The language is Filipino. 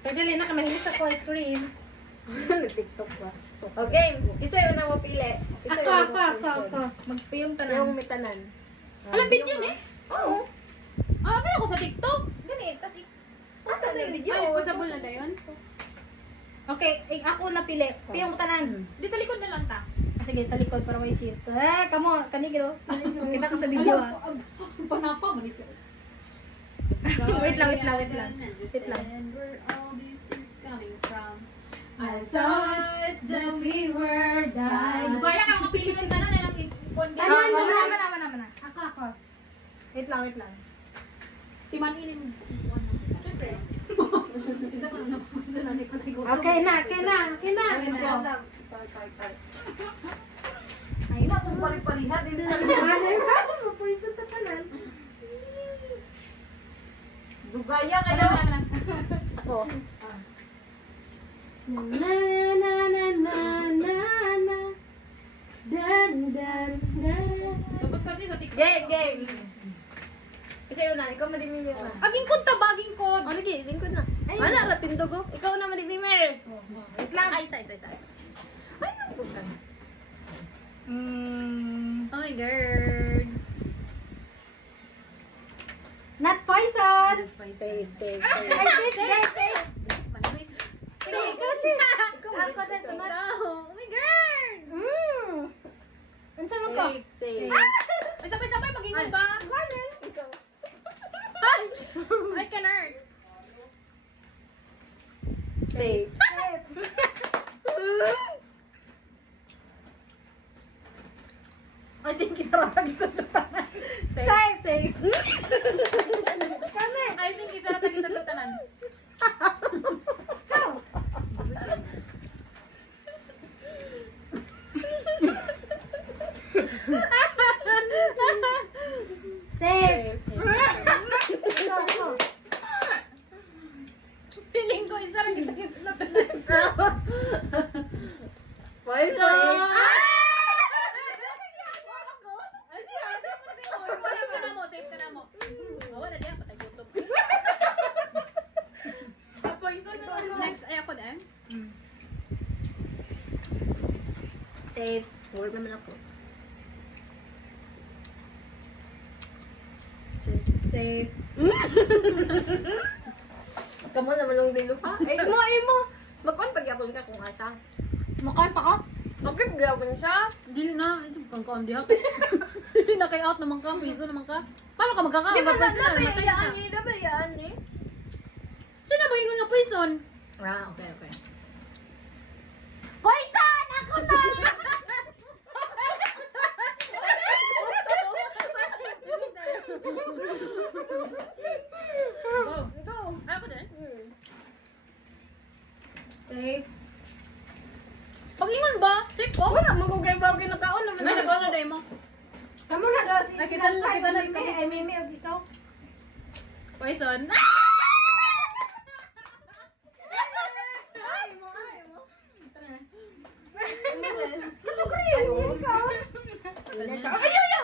Pagdali na ka mahilig sa ice cream. TikTok ba? Okay, isa yun na mapili. Ako. Magpiyong tanan. Yung may tanan. Alam, bit yun eh. Oo. Ah, pero ako sa TikTok. Gani, kasi... Basta na yung video. Ay, possible na na yun. Okay, ako napili. Piyong tanan. Dito likod na lang ta. Sige, talikod para may cheat. Kamo, kanigro. Kita ko sa video Panapa, manis. Wait lang. Wait lang. Where all this is coming from. I thought that we were dying. Kaya ka mapili yung tanan na lang ikon. Naman. Ako. Wait lang. Timanin. Siyempre. Okay na. Ay, na kung pari-parihan. Hindi na Dugaya kayo. Ako. Dapat kasi sa TikTok. Game. Kasi yun na, ikaw madimimir na. Aging kod ta, baging kod. Oh, lagi, lingkod na. Ano, ratindog ko? Ikaw na madimimir. Wait lang. Ay, say. Ay, nangkod ka na. Oh my god. Not poison. Save. Safe. Ako na sunod. Oh my god. Unsa mo ko? Save. Ay, sabay-sabay, mag-ingon ba? Ikaw. I can earn. Save. I think isarata dito sa tanan. Safe. I think isarata dito sa tanan. Ciao. Safe. Feeling ko isarata dito sa tanan. Poison. Save ka na mo. Awa na diyan, patay YouTube. Poison naman. Next, ay ako din. Save. Word naman ako. Safe. Kamu naman lang dilo pa. Ay mo. Magkon pagyapon ka kung asa. Makan pa ka? Okay, pagyapon siya. Dili na, ito kang kaon diha. Dili na kay out naman ka, piso naman ka. Paano ka magkakaon? Di ba Poison na, matay ka. nabayaan ni? Sino ba yung nga poison? Ah, okay. Poison! Ako na! Go. Ako din. Safe. Pag-ingon ba? Safe ko? Wala, magugay-bagay na taon naman. May nagawa na day mo. Kamu na daw si Ay, kita na Ay, Mimi, ikaw. Poison. Ay mo. Kato ko rin, ikaw. Ay,